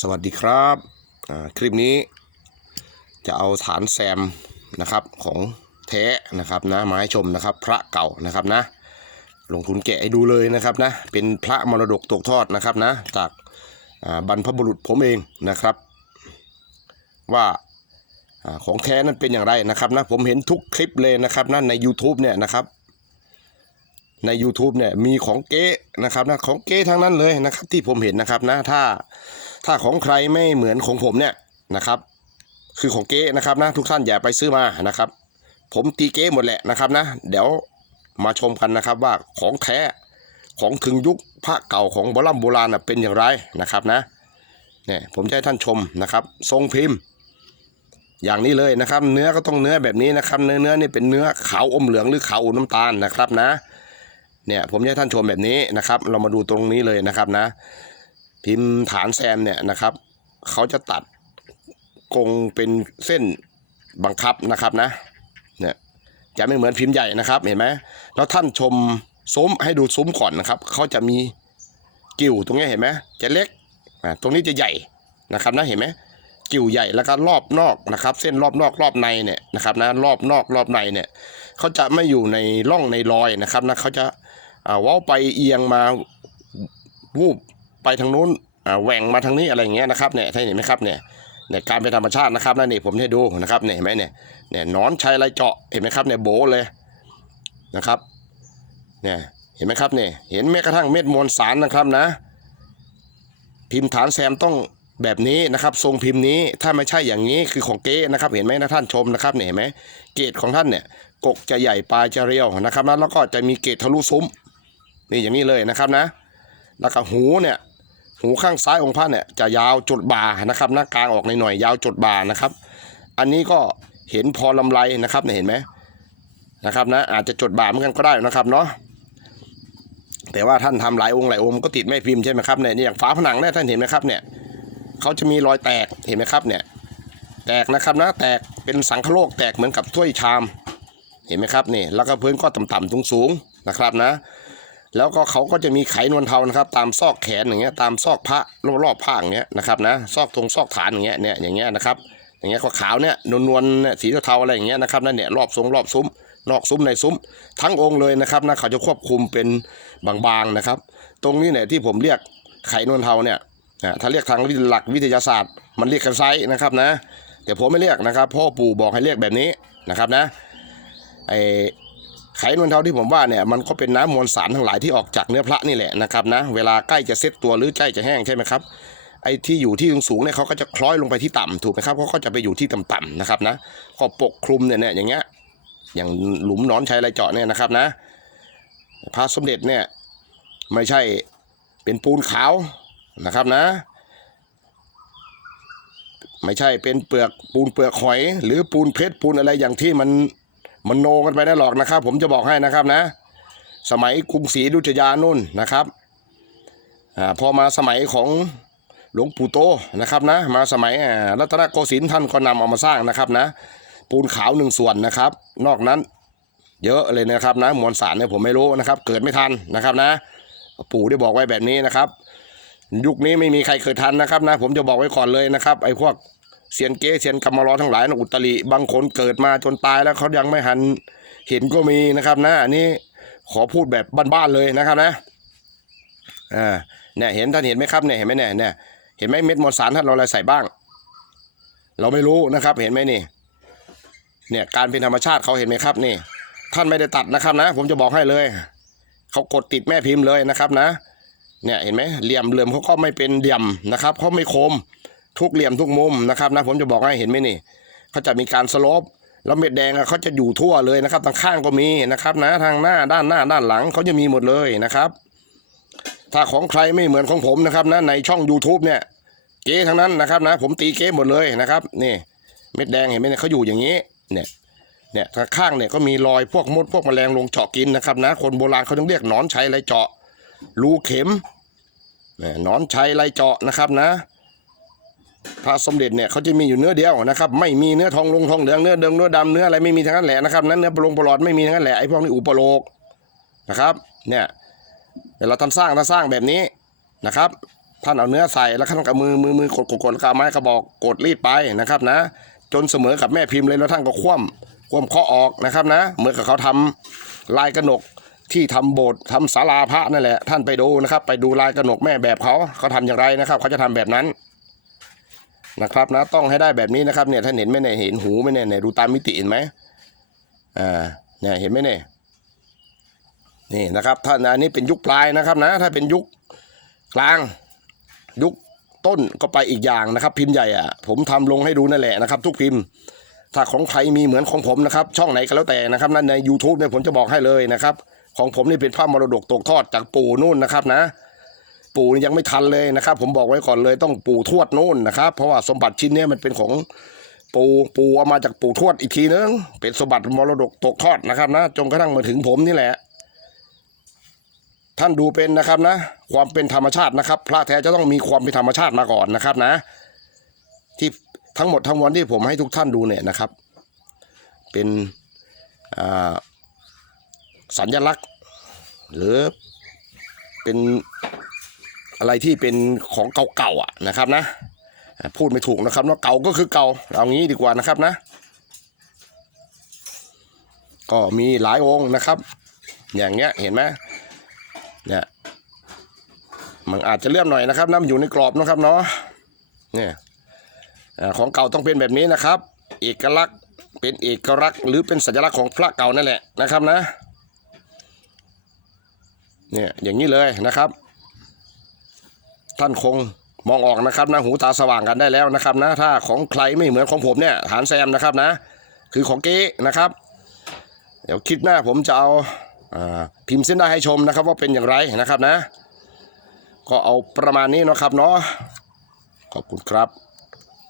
สวัสดีครับอ่าคลิปนี้จะเอาฐานแซมนะครับของแท้นะครับนะมาให้ชมนะครับ พระเก่านะครับนะ ลงทุนแกะให้ดูเลยนะครับนะ เป็นพระมรดกตกทอดนะครับนะ จากอ่าบรรพบุรุษผมเองนะครับ ว่าอาของแท้นั้นเป็นอย่างไรนะครับนะผมเห็นทุกคลิปเลยนะครับนะใน YouTube เนี่ยนะครับใน YouTube เนี่ยมีของเก๊นะครับนะของเก๊ทั้งนั้นเลยนะครับที่ผมเห็นนะครับนะถ้า ถ้าของใครไม่เหมือนของผมเนี่ยนะครับ คือของเก๊นะครับนะทุกท่านอย่าไปซื้อมานะครับ ผมตีเก๊หมดแหละนะครับนะ เดี๋ยวมาชมกันนะครับว่าของแท้ของถึงยุคพระเก่าของโบราณโบราณเป็นอย่างไรนะครับนะเนี่ยผมจะให้ท่านชมนะครับ ทรงพิมพ์ อย่างนี้เลยนะครับ เนื้อก็ต้องเนื้อแบบนี้นะครับ เนื้อเนื้อนี่เป็นเนื้อขาวอมเหลืองหรือขาวอมน้ำตาลนะครับนะเนี่ยผมจะให้ท่านชมแบบนี้นะครับ เรามาดูตรงนี้เลยนะครับนะ พิมพ์ฐานแซมเนี่ยนะครับเขาจะตัดกงเป็นเส้นบังคับนะครับนะเนี่ยจะไม่เหมือนพิมพ์ใหญ่นะครับเห็นไหมแล้วท่านชมซุ้มให้ดูซุ้มก่อนนะครับเขาจะมีกิ่วตรงนี้เห็นไหมจะเล็กอ่าตรงนี้จะใหญ่นะครับนะเห็นไหมกิ่วใหญ่แล้วก็รอบนอกนะครับ เส้นรอบนอกรอบในเนี่ยนะครับนะรอบนอกรอบในเนี่ยเขาจะไม่อยู่ในร่องในรอยนะครับนะเขาจะอ่าว้าไปเอียงมาวูบ ไปทางนู้นแหว่งมาทางนี้อะไรอย่างเงี้ยนะครับเนี่ยท่านเห็นไหมครับเนี่ยเนี่ยการเป็นธรรมชาตินะครับนั่นนี่ผมให้ดูนะครับเนี่ยเห็นไหมเนี่ยเนี่ยนอนชัยไรเจาะเห็นไหมครับเนี่ยโบเลยนะครับเนี่ยเห็นไหมครับเนี่ยเห็นแม้กระทั่งเม็ดมวลสารนะครับนะ พิมพ์ฐานแซมต้องแบบนี้นะครับทรงพิมพ์นี้ถ้าไม่ใช่อย่างนี้คือของเก๊นะครับ เห็นไหมนะท่านชมนะครับเนี่ยเห็นไหมเกรดของท่านเนี่ยกกจะใหญ่ปลายจะเรียวนะครับนะแล้วก็จะมีเกรดทะลุซุ้มนี่อย่างนี้เลยนะครับนะ แล้วก็หูเนี่ย หูข้างซ้ายองค์พระเนี่ยจะยาวจุดบ่านะครับหน้ากลางออกในหน่อยยาวจุดบ่านะครับ อันนี้ก็เห็นพอลำไรนะครับเนี่ยเห็นไหมนะครับนะอาจจะจุดบ่าเหมือนกันก็ได้นะครับเนาะแต่ว่าท่านทำหลายองค์หลายองค์ก็ติดไม่พิมพ์ใช่ไหมครับเนี่ยอย่างฝาผนังเนี่ยท่านเห็นไหมครับเนี่ยเขาจะมีรอยแตกเห็นไหมครับเนี่ยแตกนะครับนะแตกเป็นสังคโลกแตกเหมือนกับถ้วยชาม เห็นไหมครับนี่แล้วก็พื้นก็ต่ำๆสูงๆนะครับนะ แล้วก็เขาก็จะมีไขนวลเทานะครับ ตามซอกแขนอย่างเงี้ยตามซอกพระรอบๆผ้าอย่างเงี้ยนะครับนะซอกตรงซอกฐานอย่างเงี้ยเนี่ยอย่างเงี้ยนะครับอย่างเงี้ยขาวเนี่ยนวลๆเนี่ยสีเทาๆอะไรอย่างเงี้ยนะครับนั่นเนี่ยรอบทรงรอบซุ้มนอกซุ้มในซุ้ม ทั้งองค์เลยนะครับนะเขาจะควบคุมเป็นบางๆนะครับ ตรงนี้เนี่ยที่ผมเรียกไขนวลเทาเนี่ยถ้าเรียกทางหลักวิทยาศาสตร์ มันเรียกกันไซนะครับนะแต่ผมไม่เรียกนะครับ พ่อปู่บอกให้เรียกแบบนี้นะครับนะไอ ไขนวลเทาที่ผมว่าเนี่ยมันก็เป็นน้ำมวลสารทั้งหลายที่ออกจากเนื้อพระนี่แหละนะครับนะเวลาใกล้จะเซ็ตตัวหรือใกล้จะแห้งใช่ไหมครับไอ้ที่อยู่ที่สูงเนี่ยเขาก็จะคล้อยลงไปที่ต่ำถูกไหมครับเขาก็จะไปอยู่ที่ต่ำๆนะครับนะก็ปกคลุมเนี่ยเนี่ยอย่างเงี้ยอย่างหลุมนอนชัยไรเจาะเนี่ยนะครับนะพระสมเด็จเนี่ยไม่ใช่เป็นปูนขาวนะครับนะ ไม่ใช่เป็นเปลือกปูนเปลือกหอย หรือปูนเพชรปูนอะไรอย่างที่มัน มันโนกันไปได้หรอกนะครับ ผมจะบอกให้นะครับนะ สมัยกรุงศรีอยุธยานุ่นนะครับอาพอมาสมัยของหลวงปู่โตนะครับนะ มาสมัยรัตนโกสินทร์ท่านก็นำเอามาสร้างนะครับนะ ปูนขาวหนึ่งส่วนนะครับ นอกนั้นเยอะเลยนะครับนะมวลสารเนี่ยผมไม่รู้นะครับ เกิดไม่ทันนะครับนะ ปู่ได้บอกไว้แบบนี้นะครับ ยุคนี้ไม่มีใครเคยทันนะครับนะ ผมจะบอกไว้ก่อนเลยนะครับไอ้พวก เซียนเก้เซียนกำมารอทั้งหลายนะอุตริบางคนเกิดมาจนตายแล้วเขายังไม่หันเห็นก็มีนะครับนะอันนี้ขอพูดแบบบ้านๆเลยนะครับนะอ่าเนี่ยเห็นท่านเห็นไหมครับเนี่ยเห็นไหมเนี่ยเนี่ยเห็นไหมเม็ดมวลสารท่านเราอะไรใส่บ้าง เราไม่รู้นะครับเห็นไหมนี่เนี่ยการเป็นธรรมชาติเขาเห็นไหมครับนี่ ท่านไม่ได้ตัดนะครับนะ ผมจะบอกให้เลยเขากดติดแม่พิมพ์เลยนะครับนะ เนี่ยเห็นไหมเหลี่ยมเหลื่อมเขาก็ไม่เป็นเหลี่ยมนะครับเขาไม่คม ทุกเหลี่ยมทุกมุมนะครับนะผมจะบอกให้เห็นไหมนี่เขาจะมีการสลปแล้วเม็ดแดงเขาจะอยู่ทั่วเลยนะครับทางข้างก็มีนะครับนะทางหน้าด้านหน้าด้านหลังเขาจะมีหมดเลยนะครับ ถ้าของใครไม่เหมือนของผมนะครับนะในช่อง YouTube เนี่ยเก๊ทั้งนั้นนะครับนะผมตีเก๊หมดเลยนะครับนี่เม็ดแดงเห็นไหมเนี่ยเขาอยู่อย่างนี้เนี่ยเนี่ยทางข้างเนี่ยก็มีรอยพวกมดพวกแมลงลงเจาะกินนะครับนะคนโบราณเขาต้องเรียกหนอนชัยไรเจาะรูเข็มนี่ยหนอนชัยไรเจาะนะครับนะ พระสมเด็จเนี่ยเขาจะมีอยู่เนื้อเดียวนะครับไม่มีเนื้อทองลงทองเหลืองเนื้อเดิมเนื้อดำเนื้ออะไรไม่มีทั้งนั้นแหละนะครับนั้นเนื้อปลงปลอดไม่มีทั้งนั้นแหละไอ้พวกนี้อุปโลกนะครับเนี่ยเดี๋ยวลาท่านสร้างท่านสร้างแบบนี้นะครับ ท่านเอาเนื้อใส่แล้วท่านกับมือมือมือกดกดกดกาไม้กระบอกกดรีดไปนะครับนะ จนเสมอกับแม่พิมพ์เลยแล้วท่านก็คว่ำคว่ำเคาะออกนะครับนะเหมือนกับเขาทำลายกระหนกที่ทำโบสถ์ทำศาลาพระนั่นแหละท่านไปดูนะครับ ไปดูลายกระหนกแม่แบบเขาเขาทำอย่างไรนะครับ เขาจะทำแบบนั้น นะครับนะต้องให้ได้แบบนี้นะครับเนี่ยท่านเห็นไหมเนี่ยเห็นหูไหมเนี่ยเนี่ยดูตามมิติเห็นไหมอ่าเนี่ยเห็นไหมเนี่ยนี่นะครับท่านอันนี้เป็นยุคปลายนะครับนะ ถ้าเป็นยุคกลางยุคต้นก็ไปอีกอย่างนะครับ พิมพ์ใหญ่อะผมทำลงให้ดูนั่นแหละนะครับ ทุกพิมพ์ ถ้าของใครมีเหมือนของผมนะครับ ช่องไหนก็แล้วแต่นะครับนั่นใน YouTube เนี่ยผมจะบอกให้เลยนะครับ ของผมนี่เป็นพระมรดกตกทอดจากปู่นู่นนะครับนะ ปู่นี่ยังไม่ทันเลยนะครับ ผมบอกไว้ก่อนเลยต้องปู่ทวดโน่นนะครับ เพราะว่าสมบัติชิ้นนี้มันเป็นของปู่ปู่เอามาจากปู่ทวดอีกทีนึงเป็นสมบัติมรดกตกทอดนะครับนะจนกระทั่งมาถึงผมนี่แหละ ท่านดูเป็นนะครับนะ ความเป็นธรรมชาตินะครับ พระแท้จะต้องมีความเป็นธรรมชาติมาก่อนนะครับนะ ที่ทั้งหมดทั้งมวลที่ผมให้ทุกท่านดูเนี่ยนะครับ เป็นอ่าสัญลักษณ์ หรือเป็น อะไรที่เป็นของเก่าๆอะนะครับนะ พูดไม่ถูกนะครับว่าเก่าก็คือเก่าเอางี้ดีกว่านะครับนะ ก็มีหลายองค์นะครับ อย่างเงี้ยเห็นไหมเนี่ยมันอาจจะเลื่อมหน่อยนะครับน้ำอยู่ในกรอบนะครับเนาะเนี่ยของเก่าต้องเป็นแบบนี้นะครับ เอกลักษณ์เป็นเอกลักษณ์หรือเป็นสัญลักษณ์ของพระเก่านั่นแหละนะครับนะเนี่ยอย่างนี้เลยนะครับ ท่านคงมองออกนะครับนะหูตาสว่างกันได้แล้วนะครับนะถ้าของใครไม่เหมือนของผมเนี่ยฐานแซมนะครับนะ คือของเก๊นะครับ เดี๋ยวคลิปหน้าผมจะเอาอพิมพ์เส้นได้ให้ชมนะครับ ว่าเป็นอย่างไรนะครับนะ ก็เอาประมาณนี้เนาะครับเนาะขอบคุณครับ